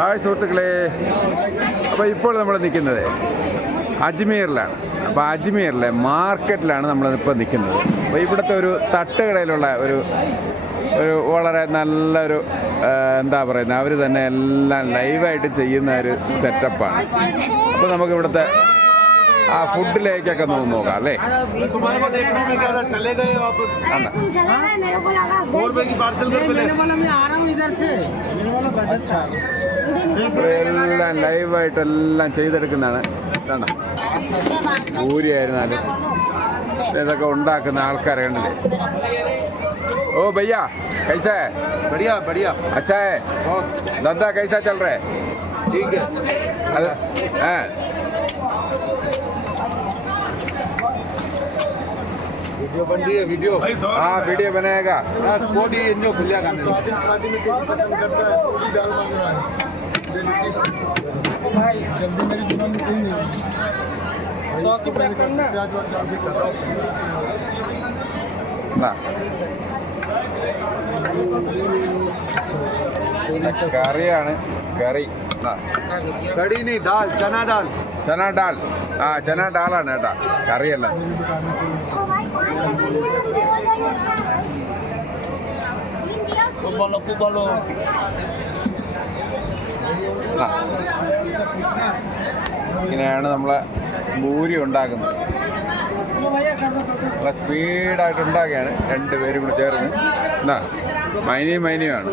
Hi സുഹൃത്തുക്കളെ, അപ്പോൾ ഇപ്പോൾ നമ്മൾ നിൽക്കുന്നത് അജ്മീറിലാണ്. അപ്പോൾ അജ്മീറിലെ മാർക്കറ്റിലാണ് നമ്മളിപ്പോൾ നിൽക്കുന്നത്. അപ്പോൾ ഇവിടുത്തെ ഒരു തട്ടുകടയിലുള്ള ഒരു വളരെ നല്ലൊരു എന്താ പറയുന്നത്, അവർ തന്നെ എല്ലാം ലൈവായിട്ട് ചെയ്യുന്ന ഒരു സെറ്റപ്പാണ്. അപ്പോൾ നമുക്ക് ഇവിടുത്തെ ആ ഫുഡിലേക്കൊക്കെ നോക്കാം അല്ലേ. എല്ലാം ലൈവായിട്ടെല്ലാം ചെയ്തെടുക്കുന്നതാണ്. ഇതാണ് പൂരിയായിരുന്നാലും ഇതൊക്കെ ഉണ്ടാക്കുന്ന ആൾക്കാരെ കണ്ടില്ലേ. ओ भैया कैसा है? बढ़िया बढ़िया अच्छा है. धंधा कैसा चल रहा है? ठीक है. वीडियो बन रही है. वीडियो हाँ वीडियो बनाएगा. कोडी एंजो खुलिया खाने जल्दी मेरी दुकान में कोई नहीं. കറിയാണ്. കറി കടി നീ ദാൽ ചനാ ദാൽ. ചന ഡാൽ. ആ ചന ഡാലാണ് കേട്ടാ, കറിയല്ല. ഇങ്ങനെയാണ് നമ്മളെ പൂരി ഉണ്ടാക്കുന്നത്. നല്ല സ്പീഡായിട്ട് ഉണ്ടാക്കുകയാണ് രണ്ടുപേരും കൂടി ചേർന്ന്. എന്നാ മൈനിയുമാണ്.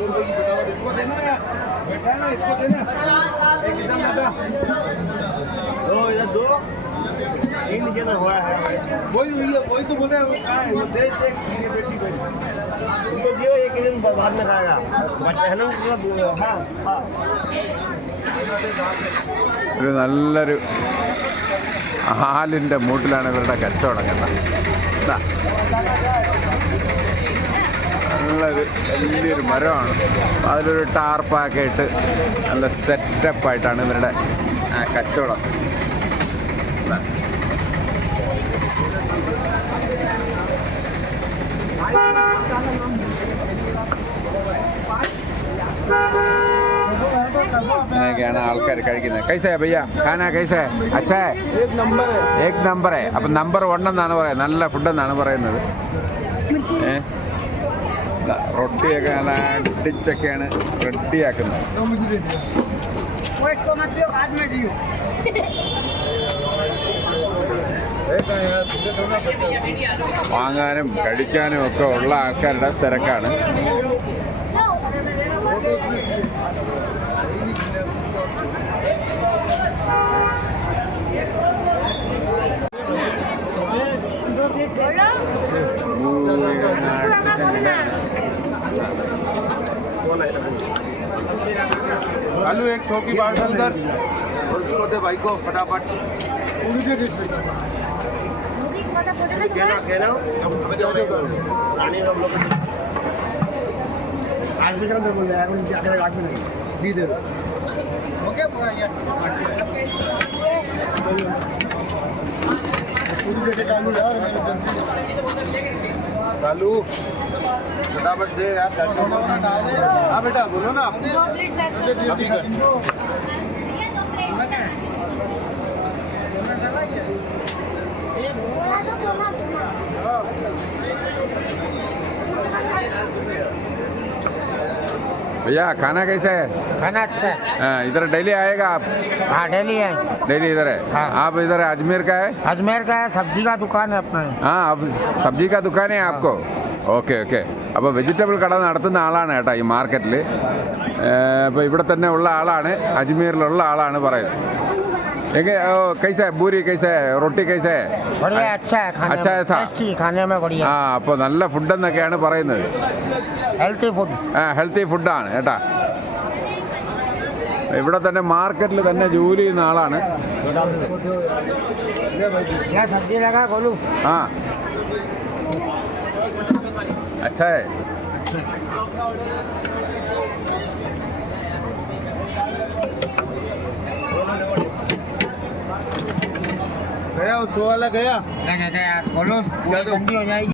ഒരു നല്ലൊരു ഹാലിൻ്റെ മൂട്ടിലാണ് ഇവരുടെ കച്ചവടം കേട്ടോ. നല്ലൊരു വലിയൊരു മരമാണ്. അതിലൊരു ടാർപ്പൊക്കെ ഇട്ട് നല്ല സെറ്റപ്പായിട്ടാണ് ഇവരുടെ കച്ചവടം. അങ്ങനെയൊക്കെയാണ് ആൾക്കാർ കഴിക്കുന്നത്. കൈസേ ഭയ്യ ഖാന കൈസേ? അച്ഛാ ഏക് നമ്പറേ. അപ്പം നമ്പർ 1 എന്നാണ് പറയുന്നത്. നല്ല ഫുഡെന്നാണ് പറയുന്നത്. റൊട്ടിയൊക്കെ നല്ല അടിച്ചൊക്കെയാണ് റെഡിയാക്കുന്നത്. വാങ്ങാനും കഴിക്കാനും ഒക്കെ ഉള്ള ആൾക്കാരുടെ തിരക്കാണ്. आलू 100 की बाल्टी इधर और उसको दे भाई को फटाफट. कहना आने हम लोग आज भी कर दे बोले यार जाकर रात में नहीं दी दे. ओके पूरा यार पूरी दे चालू यार. चालू फटाफट दे यार. हाँ बेटा बोलो ना. भैया खाना कैसा है? खाना अच्छा है. इधर डेली आएगा आप? हाँ डेली है. डेली इधर है. हाँ. आप इधर अजमेर का है? अजमेर का है. सब्जी का दुकान है अपना. हाँ अब सब्जी का दुकान है आपको? Okay okay. അപ്പോൾ വെജിറ്റബിൾ കട നടത്തുന്ന ആളാണ് കേട്ടോ ഈ മാർക്കറ്റിൽ. അപ്പോൾ ഇവിടെ തന്നെ ഉള്ള ആളാണ്, അജ്മീറിലുള്ള ആളാണ് പറയുന്നത്. എങ്ങനെ കൈസ പൂരി കൈസ റൊട്ടി കൈസ? ആ അപ്പോൾ നല്ല ഫുഡെന്നൊക്കെയാണ് പറയുന്നത്. ഹെൽത്തി ഫുഡാണ് കേട്ടാ. ഇവിടെ തന്നെ മാർക്കറ്റിൽ തന്നെ ജോലി ചെയ്യുന്ന ആളാണ്. ആ अच्छा है. गया उस वाला गया. बोलो, ठंडी हो जाएगी.